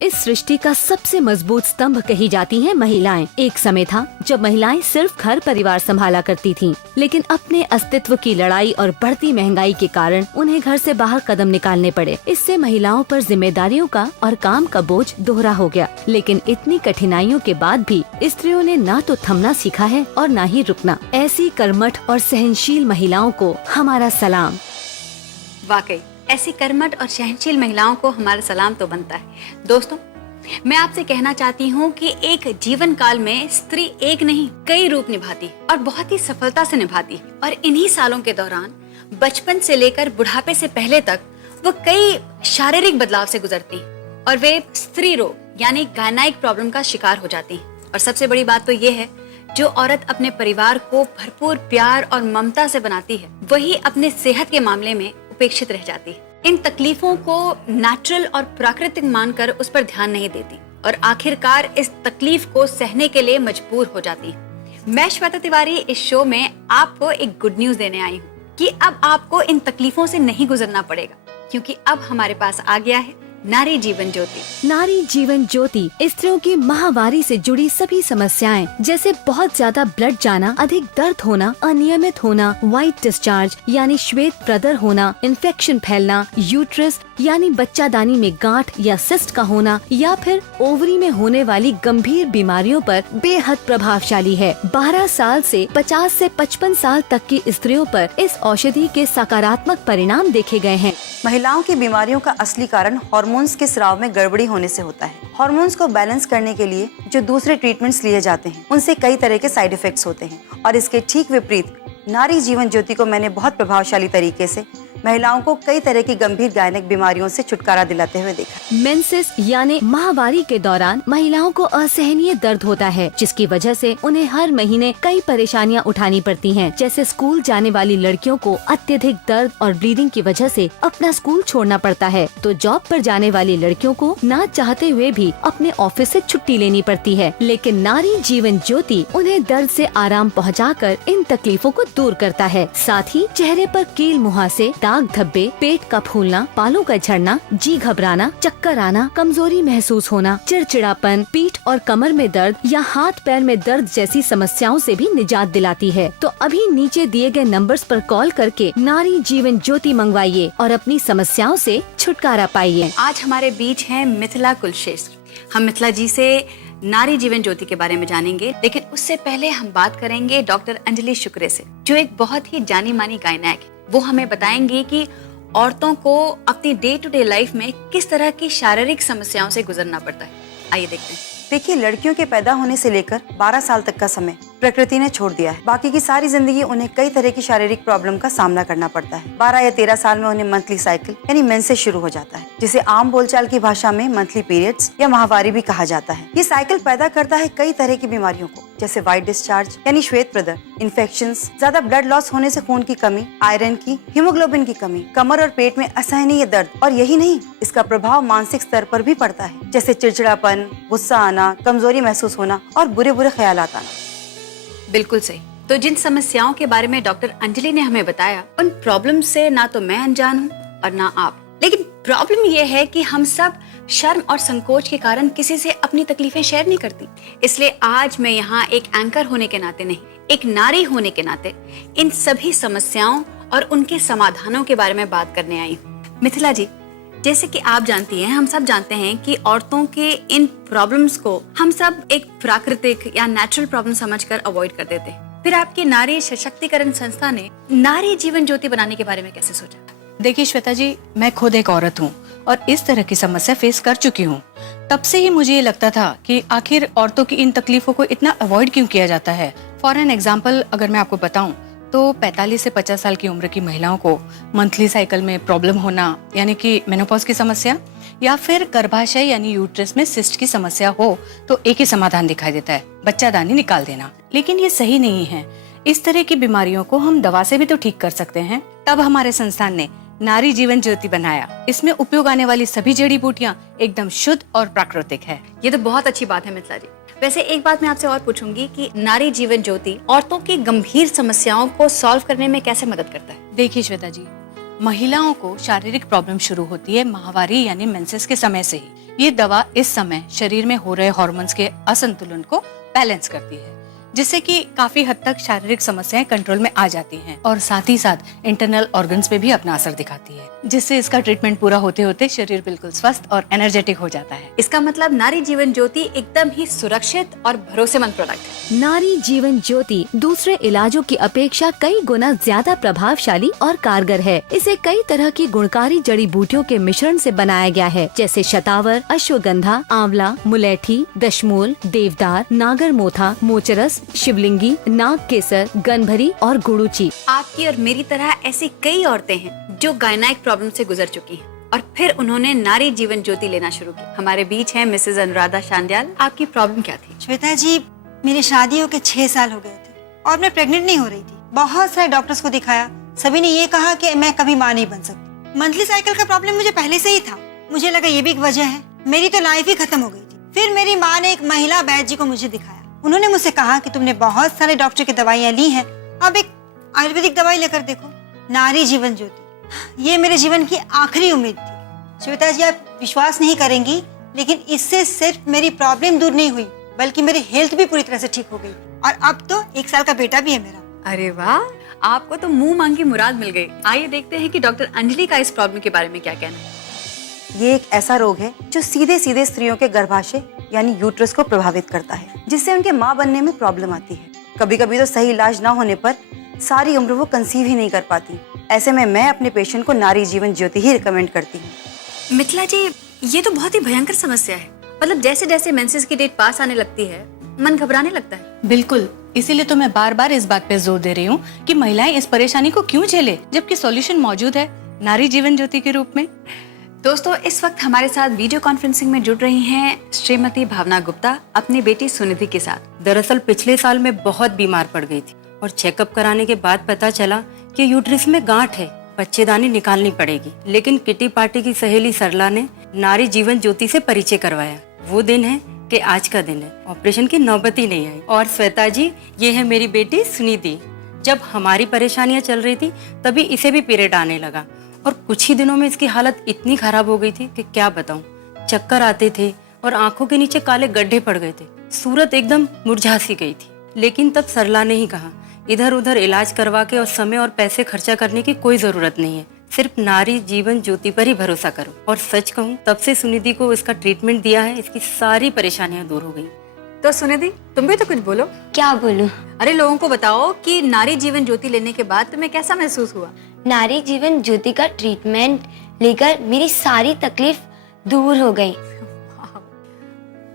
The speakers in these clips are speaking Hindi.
इस सृष्टि का सबसे मजबूत स्तंभ कही जाती हैं महिलाएं। एक समय था जब महिलाएं सिर्फ घर परिवार संभाला करती थीं, लेकिन अपने अस्तित्व की लड़ाई और बढ़ती महंगाई के कारण उन्हें घर से बाहर कदम निकालने पड़े। इससे महिलाओं पर जिम्मेदारियों का और काम का बोझ दोहरा हो गया। लेकिन इतनी कठिनाइयों के बाद भी स्त्रियों ने न तो थमना सीखा है और न ही रुकना। ऐसी कर्मठ और सहनशील महिलाओं को हमारा सलाम। वाकई ऐसी कर्मठ और सहनशील महिलाओं को हमारा सलाम तो बनता है। दोस्तों, मैं आपसे कहना चाहती हूँ कि एक जीवन काल में स्त्री एक नहीं कई रूप निभाती है और बहुत ही सफलता से निभाती है। और इन्हीं सालों के दौरान बचपन से लेकर बुढ़ापे से पहले तक वो कई शारीरिक बदलाव से गुजरती है और वे स्त्री रोग यानी गायनाइक प्रॉब्लम का शिकार हो जाती है। और सबसे बड़ी बात तो ये है, जो औरत अपने परिवार को भरपूर प्यार और ममता से बनाती है, वही अपने सेहत के मामले में उपेक्षित रह जाती है। इन तकलीफों को नेचुरल और प्राकृतिक मानकर उस पर ध्यान नहीं देती और आखिरकार इस तकलीफ को सहने के लिए मजबूर हो जाती है। मैं श्वेता तिवारी इस शो में आपको एक गुड न्यूज देने आई हूँ कि अब आपको इन तकलीफों से नहीं गुजरना पड़ेगा, क्योंकि अब हमारे पास आ गया है नारी जीवन ज्योति। नारी जीवन ज्योति स्त्रियों की माहवारी से जुड़ी सभी समस्याएं, जैसे बहुत ज्यादा ब्लड जाना, अधिक दर्द होना, अनियमित होना, व्हाइट डिस्चार्ज यानी श्वेत प्रदर होना, इन्फेक्शन फैलना, यूट्रस यानी बच्चादानी में गांठ या सिस्ट का होना, या फिर ओवरी में होने वाली गंभीर बीमारियों पर बेहद प्रभावशाली है। 12 साल से 50 से 55 साल तक की स्त्रियों पर इस औषधि के सकारात्मक परिणाम देखे गए हैं। महिलाओं की बीमारियों का असली कारण हार्मोन्स के स्राव में गड़बड़ी होने से होता है। हार्मोन्स को बैलेंस करने के लिए जो दूसरे ट्रीटमेंट्स लिए जाते हैं, उनसे कई तरह के साइड इफेक्ट्स होते हैं और इसके ठीक विपरीत नारी जीवन ज्योति को मैंने बहुत प्रभावशाली तरीके से महिलाओं को कई तरह की गंभीर गायनिक बीमारियों से छुटकारा दिलाते हुए देखा। मेंसेस यानी माहवारी के दौरान महिलाओं को असहनीय दर्द होता है, जिसकी वजह से उन्हें हर महीने कई परेशानियां उठानी पड़ती हैं। जैसे स्कूल जाने वाली लड़कियों को अत्यधिक दर्द और ब्लीडिंग की वजह से अपना स्कूल छोड़ना पड़ता है, तो जॉब पर जाने वाली लड़कियों को ना चाहते हुए भी अपने ऑफिस से छुट्टी लेनी पड़ती है। लेकिन नारी जीवन ज्योति उन्हें दर्द से आराम पहुँचाकर इन तकलीफों को दूर करता है। साथ ही चेहरे पर कील मुहासे, दाग धब्बे, पेट का फूलना, बालों का झड़ना, जी घबराना, चक्कर आना, कमजोरी महसूस होना, चिड़चिड़ापन, पीठ और कमर में दर्द या हाथ पैर में दर्द जैसी समस्याओं से भी निजात दिलाती है। तो अभी नीचे दिए गए नंबर्स पर कॉल करके नारी जीवन ज्योति मंगवाइए और अपनी समस्याओं से छुटकारा पाइए। आज हमारे बीच है मिथिला कुलश्रेष्ठ। हम मिथिला जी से नारी जीवन ज्योति के बारे में जानेंगे, लेकिन उससे पहले हम बात करेंगे डॉक्टर अंजलि शुक्रे से, जो एक बहुत ही जानी मानी गायनेक है। वो हमें बताएंगे कि औरतों को अपनी डे टू डे लाइफ में किस तरह की शारीरिक समस्याओं से गुजरना पड़ता है। आइए देखते हैं। देखिए, लड़कियों के पैदा होने से लेकर 12 साल तक का समय प्रकृति ने छोड़ दिया है। बाकी की सारी जिंदगी उन्हें कई तरह की शारीरिक प्रॉब्लम का सामना करना पड़ता है। 12 या 13 साल में उन्हें मंथली साइकिल यानी मेंसेस शुरू हो जाता है, जिसे आम बोलचाल की भाषा में मंथली पीरियड्स या माहवारी भी कहा जाता है। ये साइकिल पैदा करता है कई तरह की बीमारियों को, जैसे व्हाइट डिस्चार्ज यानी श्वेत प्रदर, इन्फेक्शंस, ज्यादा ब्लड लॉस होने से खून की कमी, आयरन की, हीमोग्लोबिन की कमी, कमर और पेट में असहनीय दर्द, और यही नहीं, इसका प्रभाव मानसिक स्तर पर भी पड़ता है, जैसे चिड़चिड़ापन, गुस्सा आना, कमजोरी महसूस होना और बुरे बुरे ख्यालात आना। बिल्कुल सही। तो जिन समस्याओं के बारे में डॉक्टर अंजलि ने हमें बताया, उन प्रॉब्लम से ना तो मैं अनजान हूँ और ना आप। लेकिन प्रॉब्लम ये है कि हम सब शर्म और संकोच के कारण किसी से अपनी तकलीफें शेयर नहीं करती। इसलिए आज मैं यहाँ एक एंकर होने के नाते नहीं, एक नारी होने के नाते इन सभी समस्याओं और उनके समाधानों के बारे में बात करने आई हूँ। मिथिला जी, जैसे कि आप जानती हैं, हम सब जानते हैं कि औरतों के इन प्रॉब्लम्स को हम सब एक प्राकृतिक या नेचुरल प्रॉब्लम समझकर अवॉइड कर देते हैं। फिर आपकी नारी सशक्तिकरण संस्था ने नारी जीवन ज्योति बनाने के बारे में कैसे सोचा? देखिए श्वेता जी, मैं खुद एक औरत हूँ और इस तरह की समस्या फेस कर चुकी हूँ। तब से ही मुझे ये लगता था कि आखिर औरतों की इन तकलीफों को इतना अवॉइड क्यों किया जाता है। फॉर एन एग्जाम्पल अगर मैं आपको बताऊं तो 45 से 50 साल की उम्र की महिलाओं को मंथली साइकिल में प्रॉब्लम होना यानी कि मेनोपॉज की समस्या, या फिर गर्भाशय यानी यूट्रस में सिस्ट की समस्या हो तो एक ही समाधान दिखाई देता है, बच्चादानी निकाल देना। लेकिन ये सही नहीं है। इस तरह की बीमारियों को हम दवा से भी तो ठीक कर सकते हैं। तब हमारे संस्थान ने नारी जीवन ज्योति बनाया। इसमें उपयोग आने वाली सभी जड़ी बूटियां एकदम शुद्ध और प्राकृतिक है। ये तो बहुत अच्छी बात है मिथिला जी। वैसे एक बात मैं आपसे और पूछूंगी कि नारी जीवन ज्योति औरतों की गंभीर समस्याओं को सॉल्व करने में कैसे मदद करता है? देखिए श्वेता जी, महिलाओं को शारीरिक प्रॉब्लम शुरू होती है माहवारी यानी मेंसेस के समय से ही। ये दवा इस समय शरीर में हो रहे हार्मोन्स के असंतुलन को बैलेंस करती है, जिससे कि काफी हद तक शारीरिक समस्याएं कंट्रोल में आ जाती हैं और साथ ही साथ इंटरनल ऑर्गन्स पे भी अपना असर दिखाती है, जिससे इसका ट्रीटमेंट पूरा होते होते शरीर बिल्कुल स्वस्थ और एनर्जेटिक हो जाता है। इसका मतलब नारी जीवन ज्योति एकदम ही सुरक्षित और भरोसेमंद प्रोडक्ट है। नारी जीवन ज्योति दूसरे इलाजों की अपेक्षा कई गुना ज्यादा प्रभावशाली और कारगर है। इसे कई तरह की गुणकारी जड़ी बूटियों के मिश्रण से बनाया गया है, जैसे शतावर, अश्वगंधा, आंवला, मुलेठी, दशमूल, देवदार, नागर मोथा, मोचरस, शिवलिंगी, नाग केसर, गनभरी और गुड़ूची। आपकी और मेरी तरह ऐसी कई औरतें हैं जो गायनाइक प्रॉब्लम से गुजर चुकी हैं और फिर उन्होंने नारी जीवन ज्योति लेना शुरू की। हमारे बीच है मिसेज अनुराधा शांडियाल। आपकी प्रॉब्लम क्या थी? श्वेता जी, मेरी शादी होके 6 साल हो गए थे और मैं प्रेग्नेंट नहीं हो रही थी। बहुत सारे डॉक्टर्स को दिखाया, सभी ने ये कहा कि मैं कभी माँ नहीं बन सकती। मंथली साइकिल का प्रॉब्लम मुझे पहले से ही था, मुझे लगा ये भी एक वजह है। मेरी तो लाइफ ही खत्म हो गई थी। फिर मेरी माँ ने एक महिला वैद्य जी को मुझे दिखाया। उन्होंने मुझसे कहा कि तुमने बहुत सारे डॉक्टर की दवाइयाँ ली हैं, अब एक आयुर्वेदिक दवाई लेकर देखो, नारी जीवन ज्योति। ये मेरे जीवन की आखिरी उम्मीद थी। श्वेता जी, आप विश्वास नहीं करेंगी, लेकिन इससे सिर्फ मेरी प्रॉब्लम दूर नहीं हुई, बल्कि मेरी हेल्थ भी पूरी तरह से ठीक हो गई और अब तो 1 साल का बेटा भी है मेरा। अरे वाह, आपको तो मुंह मांगी मुराद मिल गई। आइए देखते हैं कि डॉक्टर अंजलि का इस प्रॉब्लम के बारे में क्या कहना है। ये एक ऐसा रोग है जो सीधे सीधे स्त्रियों के गर्भाशय यानी यूट्रस को प्रभावित करता है, जिससे उनके माँ बनने में प्रॉब्लम आती है। कभी कभी तो सही इलाज ना होने पर सारी उम्र वो कंसीव ही नहीं कर पाती। ऐसे में मैं अपने पेशेंट को नारी जीवन ज्योति ही रिकमेंड करती हूँ। मिथिला जी, ये तो बहुत ही भयंकर समस्या है। मतलब जैसे जैसे मेंसेस की डेट पास आने लगती है, मन घबराने लगता है। बिल्कुल, इसीलिए तो मैं बार बार इस बात पे जोर दे रही हूँ कि महिलाएं इस परेशानी को क्यों झेले, जबकि सॉल्यूशन मौजूद है नारी जीवन ज्योति के रूप में। दोस्तों, इस वक्त हमारे साथ वीडियो कॉन्फ्रेंसिंग में जुड़ रही हैं श्रीमती भावना गुप्ता अपनी बेटी सुनिधि के साथ। दरअसल पिछले साल मैं बहुत बीमार पड़ गई थी और चेकअप कराने के बाद पता चला कि यूट्रस में गांठ है, बच्चेदानी निकालनी पड़ेगी। लेकिन किटी पार्टी की सहेली सरला ने नारी जीवन ज्योति से परिचय करवाया। वो दिन है कि आज का दिन है। ऑपरेशन की नौबत ही नहीं आई। और श्वेता जी, ये है मेरी बेटी सुनिधि। जब हमारी परेशानियां चल रही थी तभी इसे भी पीरियड आने लगा और कुछ ही दिनों में इसकी हालत इतनी खराब हो गई थी कि क्या बताऊं। चक्कर आते थे और आंखों के नीचे काले गड्ढे पड़ गए थे। सूरत एकदम मुरझा सी गई थी। लेकिन तब सरला ने ही कहा, इधर उधर इलाज करवा के और समय और पैसे खर्चा करने की कोई जरूरत नहीं है, सिर्फ नारी जीवन ज्योति पर ही भरोसा करो। और सच कहूँ, तब से सुनिधि को इसका ट्रीटमेंट दिया है, इसकी सारी परेशानियां दूर हो गई। तो सुनिधि, तुम भी तो कुछ बोलो। क्या बोलूं? अरे लोगों को बताओ कि नारी जीवन ज्योति लेने के बाद तुम्हें कैसा महसूस हुआ? नारी जीवन ज्योति का ट्रीटमेंट लेकर मेरी सारी तकलीफ दूर हो गई।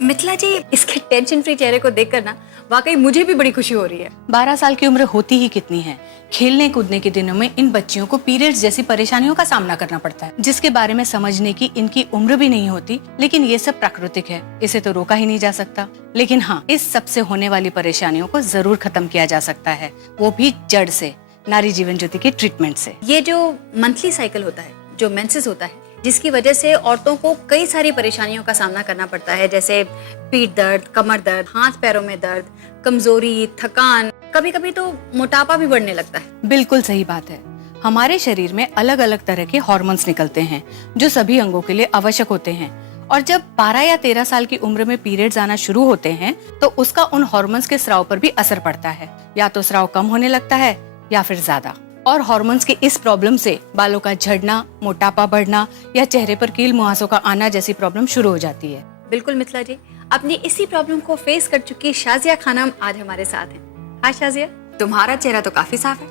मिथिला जी, इसके टेंशन फ्री चेहरे को देखकर ना वाकई मुझे भी बड़ी खुशी हो रही है। 12 साल की उम्र होती ही कितनी है। खेलने कूदने के दिनों में इन बच्चियों को पीरियड्स जैसी परेशानियों का सामना करना पड़ता है, जिसके बारे में समझने की इनकी उम्र भी नहीं होती। लेकिन ये सब प्राकृतिक है, इसे तो रोका ही नहीं जा सकता। लेकिन हाँ, इस सब से होने वाली परेशानियों को जरूर खत्म किया जा सकता है, वो भी जड़ से, नारी जीवन ज्योति के ट्रीटमेंट से। ये जो मंथली साइकिल होता है, जो मेंसेस होता है, जिसकी वजह से औरतों को कई सारी परेशानियों का सामना करना पड़ता है, जैसे पीठ दर्द, कमर दर्द, हाथ पैरों में दर्द, कमजोरी, थकान, कभी कभी तो मोटापा भी बढ़ने लगता है। बिल्कुल सही बात है। हमारे शरीर में अलग अलग तरह के हार्मोन्स निकलते हैं जो सभी अंगों के लिए आवश्यक होते हैं। और जब 12 या 13 साल की उम्र में पीरियड्स आना शुरू होते हैं तो उसका उन हार्मोन्स के स्राव पर भी असर पड़ता है। या तो स्राव कम होने लगता है या फिर ज्यादा। और हार्मोन्स के इस प्रॉब्लम से बालों का झड़ना, मोटापा बढ़ना या चेहरे पर कील मुहासों का आना जैसी प्रॉब्लम शुरू हो जाती है। बिल्कुल मिथिला जी, अपनी इसी प्रॉब्लम को फेस कर चुकी शाजिया खानम आज हमारे साथ हैं। हाय शाजिया, तुम्हारा चेहरा तो काफी साफ है।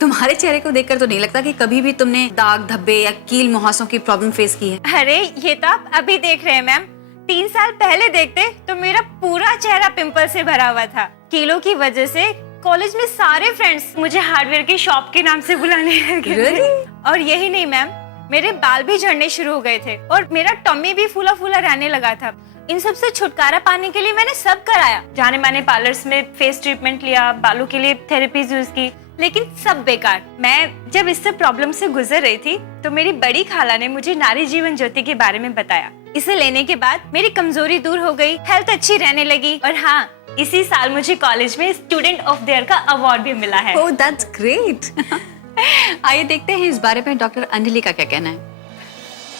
तुम्हारे चेहरे को देखकर तो नहीं लगता कि कभी भी तुमने दाग धब्बे या कील मुहासों की प्रॉब्लम फेस की है। अरे ये तो आप अभी देख रहे हैं मैम, 3 साल पहले देखते तो मेरा पूरा चेहरा पिंपल से भरा हुआ था। कीलों की वजह से कॉलेज में सारे फ्रेंड्स मुझे हार्डवेयर की शॉप के नाम से बुलाने लगे थे। और यही नहीं मैम, मेरे बाल भी झड़ने शुरू हो गए थे और मेरा टम्मी भी फूला फूला रहने लगा था। इन सब से छुटकारा पाने के लिए मैंने सब कराया, जाने माने पार्लर्स में फेस ट्रीटमेंट लिया, बालों के लिए थेरेपीज यूज की, लेकिन सब बेकार। मैं जब इससे प्रॉब्लम से गुजर रही थी तो मेरी बड़ी खाला ने मुझे नारी जीवन ज्योति के बारे में बताया। इसे लेने के बाद मेरी कमजोरी दूर हो गई, हेल्थ अच्छी रहने लगी और हाँ, इसी साल मुझे कॉलेज में स्टूडेंट ऑफ द ईयर का अवार्ड भी मिला है। Oh, that's great. आइए देखते हैं इस बारे में डॉक्टर अंजलि का क्या कहना है।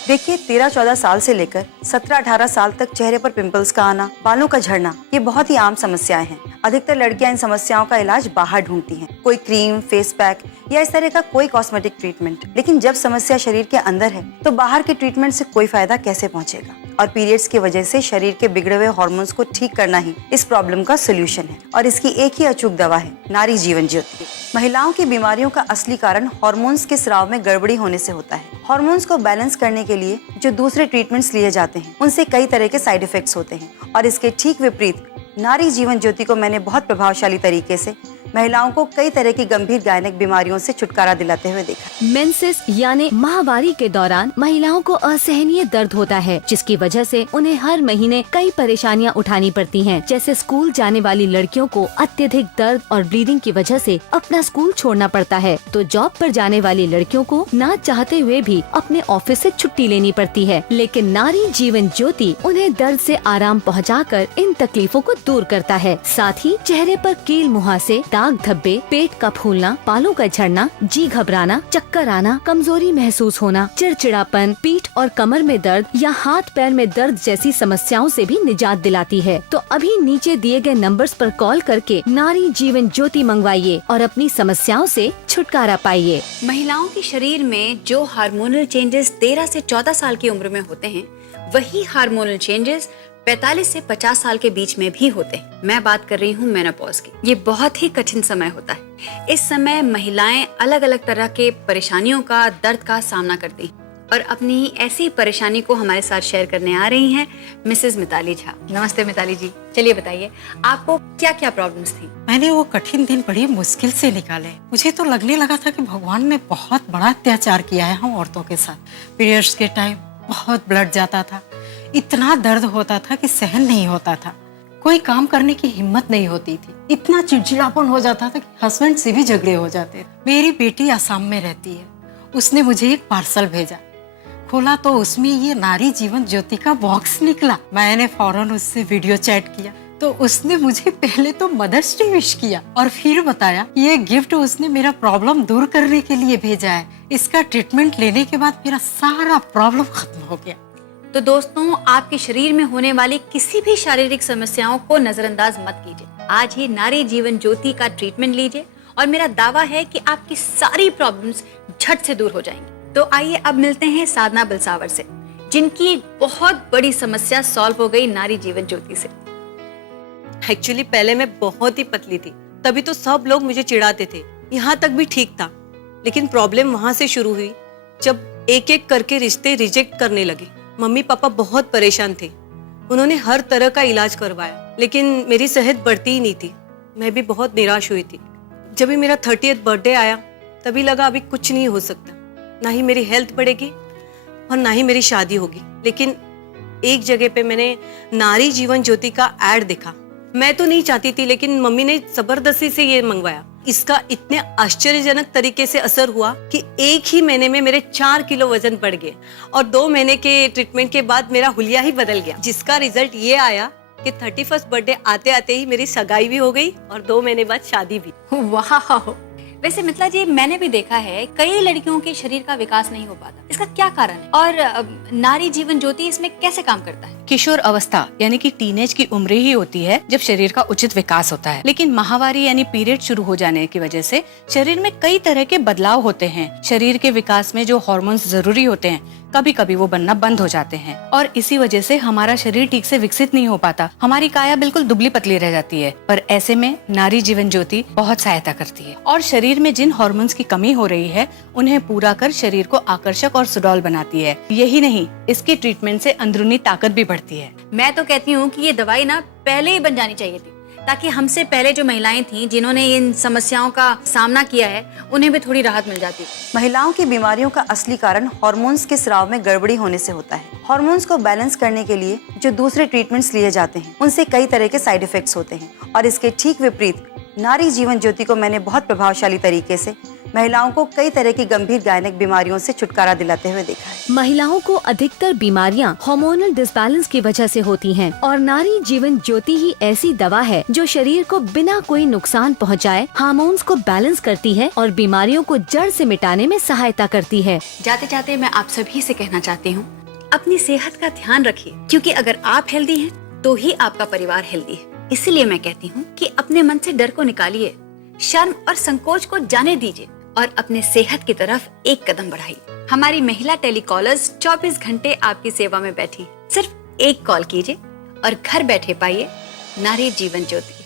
देखिए 13-14 साल से लेकर 17-18 साल तक चेहरे पर पिंपल्स का आना, बालों का झड़ना, ये बहुत ही आम समस्याएं हैं। अधिकतर लड़कियां इन समस्याओं का इलाज बाहर ढूंढती हैं, कोई क्रीम, फेस पैक या इस तरह का कोई कॉस्मेटिक ट्रीटमेंट। लेकिन जब समस्या शरीर के अंदर है तो बाहर के ट्रीटमेंट से कोई फायदा कैसे पहुंचेगा? और पीरियड्स की वजह से शरीर के बिगड़े हुए हार्मोन्स को ठीक करना ही इस प्रॉब्लम का सोल्यूशन है। और इसकी एक ही अचूक दवा है, नारी जीवन ज्योति। महिलाओं की बीमारियों का असली कारण हार्मोन्स के स्राव में गड़बड़ी होने से होता है। हार्मोन्स को बैलेंस करने के लिए जो दूसरे ट्रीटमेंट्स लिए जाते हैं उनसे कई तरह के साइड इफेक्ट्स होते हैं। और इसके ठीक विपरीत नारी जीवन ज्योति को मैंने बहुत प्रभावशाली तरीके से महिलाओं को कई तरह की गंभीर गायनिक बीमारियों से छुटकारा दिलाते हुए देखा। मेंसेस यानी माहवारी के दौरान महिलाओं को असहनीय दर्द होता है, जिसकी वजह से उन्हें हर महीने कई परेशानियां उठानी पड़ती हैं, जैसे स्कूल जाने वाली लड़कियों को अत्यधिक दर्द और ब्लीडिंग की वजह से अपना स्कूल छोड़ना पड़ता है, तो जॉब पर जाने वाली लड़कियों को ना चाहते हुए भी अपने ऑफिस से छुट्टी लेनी पड़ती है। लेकिन नारी जीवन ज्योति उन्हें दर्द से आराम पहुँचाकर इन तकलीफों को दूर करता है। साथ ही चेहरे पर कील मुहासे, दाग धब्बे, पेट का फूलना, बालों का झड़ना, जी घबराना, चक्कर आना, कमजोरी महसूस होना, चिड़चिड़ापन, पीठ और कमर में दर्द या हाथ पैर में दर्द जैसी समस्याओं से भी निजात दिलाती है। तो अभी नीचे दिए गए नंबर्स पर कॉल करके नारी जीवन ज्योति मंगवाइए और अपनी समस्याओं से छुटकारा पाइए। महिलाओं के शरीर में जो हार्मोनल चेंजेस 13 से 14 साल की उम्र में होते हैं, वही हार्मोनल चेंजेस 45 से 50 साल के बीच में भी होते हैं। मैं बात कर रही हूँ मेनोपॉज की। ये बहुत ही कठिन समय होता है। इस समय महिलाएं अलग अलग तरह के परेशानियों का, दर्द का सामना करती हैं और अपनी ऐसी परेशानी को हमारे साथ शेयर करने आ रही हैं मिसेस मिताली झा। नमस्ते मिताली जी, चलिए बताइए आपको क्या क्या प्रॉब्लम्स थी? मैंने वो कठिन दिन बड़ी मुश्किल से निकाले। मुझे तो लगने लगा था कि भगवान ने बहुत बड़ा अत्याचार किया है हम औरतों के साथ। पीरियड्स के टाइम बहुत ब्लड जाता था, इतना दर्द होता था कि सहन नहीं होता था, कोई काम करने की हिम्मत नहीं होती थी, इतना चिड़चिड़ापन हो जाता था कि हस्बैंड से भी झगड़े हो जाते थे। मेरी बेटी आसाम में रहती है, उसने मुझे एक पार्सल भेजा, खोला तो उसमें ये नारी जीवन ज्योति का बॉक्स निकला। मैंने फौरन उससे वीडियो चैट किया तो उसने मुझे पहले तो मदर्स डे विश किया और फिर बताया ये गिफ्ट उसने मेरा प्रॉब्लम दूर करने के लिए भेजा है। इसका ट्रीटमेंट लेने के बाद मेरा सारा प्रॉब्लम खत्म हो गया। तो दोस्तों, आपके शरीर में होने वाली किसी भी शारीरिक समस्याओं को नजरअंदाज मत कीजिए। आज ही नारी जीवन ज्योति का ट्रीटमेंट लीजिए और मेरा दावा है कि आपकी सारी प्रॉब्लम्स झट से दूर हो जाएंगी। तो आइए अब मिलते हैं साधना बिलसावर से, जिनकी बहुत बड़ी समस्या सॉल्व हो गई नारी जीवन ज्योति से। एक्चुअली पहले मैं बहुत ही पतली थी, तभी तो सब लोग मुझे चिढ़ाते थे, यहाँ तक भी ठीक था। लेकिन प्रॉब्लम वहां से शुरू हुई जब एक एक करके रिश्ते रिजेक्ट करने लगे। मम्मी पापा बहुत परेशान थे, उन्होंने हर तरह का इलाज करवाया, लेकिन मेरी सेहत बढ़ती ही नहीं थी। मैं भी बहुत निराश हुई थी। जब भी मेरा 30th बर्थडे आया तभी लगा अभी कुछ नहीं हो सकता, ना ही मेरी हेल्थ बढ़ेगी और ना ही मेरी शादी होगी। लेकिन एक जगह पे मैंने नारी जीवन ज्योति का ऐड देखा। मैं तो नहीं चाहती थी, लेकिन मम्मी ने जबरदस्ती से ये मंगवाया। इसका इतने आश्चर्यजनक तरीके से असर हुआ कि एक ही महीने में मेरे 4 किलो वजन बढ़ गए और 2 महीने के ट्रीटमेंट के बाद मेरा हुलिया ही बदल गया, जिसका रिजल्ट ये आया कि 31st बर्थडे आते आते ही मेरी सगाई भी हो गई और 2 महीने बाद शादी भी। वाह! वैसे मित्ला जी, मैंने भी देखा है कई लड़कियों के शरीर का विकास नहीं हो पाता। इसका क्या कारण है और नारी जीवन ज्योति इसमें कैसे काम करता है? किशोर अवस्था यानी कि टीनेज की उम्र ही होती है जब शरीर का उचित विकास होता है, लेकिन माहवारी यानी पीरियड शुरू हो जाने की वजह से शरीर में कई तरह के बदलाव होते हैं। शरीर के विकास में जो हार्मोन्स जरूरी होते हैं कभी कभी वो बनना बंद हो जाते हैं और इसी वजह से हमारा शरीर ठीक से विकसित नहीं हो पाता, हमारी काया बिल्कुल दुबली पतली रह जाती है। पर ऐसे में नारी जीवन ज्योति बहुत सहायता करती है और शरीर में जिन हार्मोन्स की कमी हो रही है उन्हें पूरा कर शरीर को आकर्षक और सुडौल बनाती है। यही नहीं, इसके ट्रीटमेंट से अंदरूनी ताकत भी बढ़ती है। मैं तो कहती हूँ कि ये दवाई ना पहले ही बन जानी चाहिए थी, ताकि हमसे पहले जो महिलाएं थीं जिन्होंने इन समस्याओं का सामना किया है उन्हें भी थोड़ी राहत मिल जाती। महिलाओं की बीमारियों का असली कारण हार्मोन्स के स्राव में गड़बड़ी होने से होता है। हार्मोन्स को बैलेंस करने के लिए जो दूसरे ट्रीटमेंट्स लिए जाते हैं उनसे कई तरह के साइड इफेक्ट्स होते हैं और इसके ठीक विपरीत नारी जीवन ज्योति को मैंने बहुत प्रभावशाली तरीके से महिलाओं को कई तरह की गंभीर गायनिक बीमारियों से छुटकारा दिलाते हुए देखा है। महिलाओं को अधिकतर बीमारियां हार्मोनल डिसबैलेंस की वजह से होती हैं और नारी जीवन ज्योति ही ऐसी दवा है जो शरीर को बिना कोई नुकसान पहुंचाए हार्मोन्स को बैलेंस करती है और बीमारियों को जड़ से मिटाने में सहायता करती है। जाते जाते मैं आप सभी से कहना चाहती हूँ, अपनी सेहत का ध्यान रखिए, क्योंकि अगर आप हेल्दी हैं तो ही आपका परिवार हेल्दी है। इसलिए मैं कहती हूँ कि अपने मन से डर को निकालिए, शर्म और संकोच को जाने दीजिए और अपने सेहत की तरफ एक कदम बढ़ाइए। हमारी महिला टेलीकॉलर्स 24 घंटे आपकी सेवा में बैठी। सिर्फ एक कॉल कीजिए और घर बैठे पाइए नारी जीवन ज्योति।